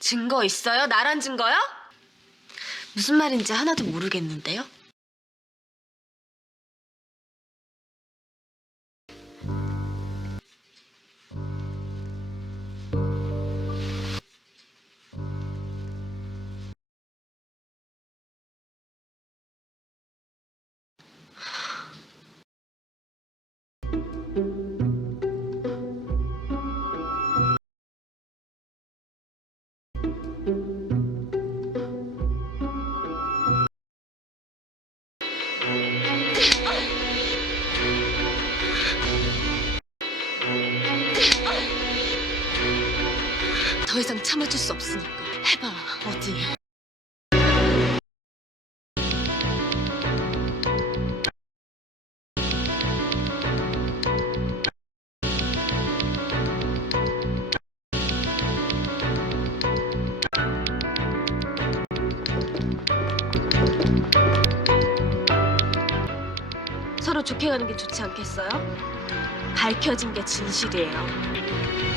증거 있어요? 나란 증거요? 무슨 말인지 하나도 모르겠는데요? 더 이상 참아줄 수 없으니까 해봐 어디 서로 좋게 가는 게 좋지 않겠어요? 밝혀진 게 진실이에요.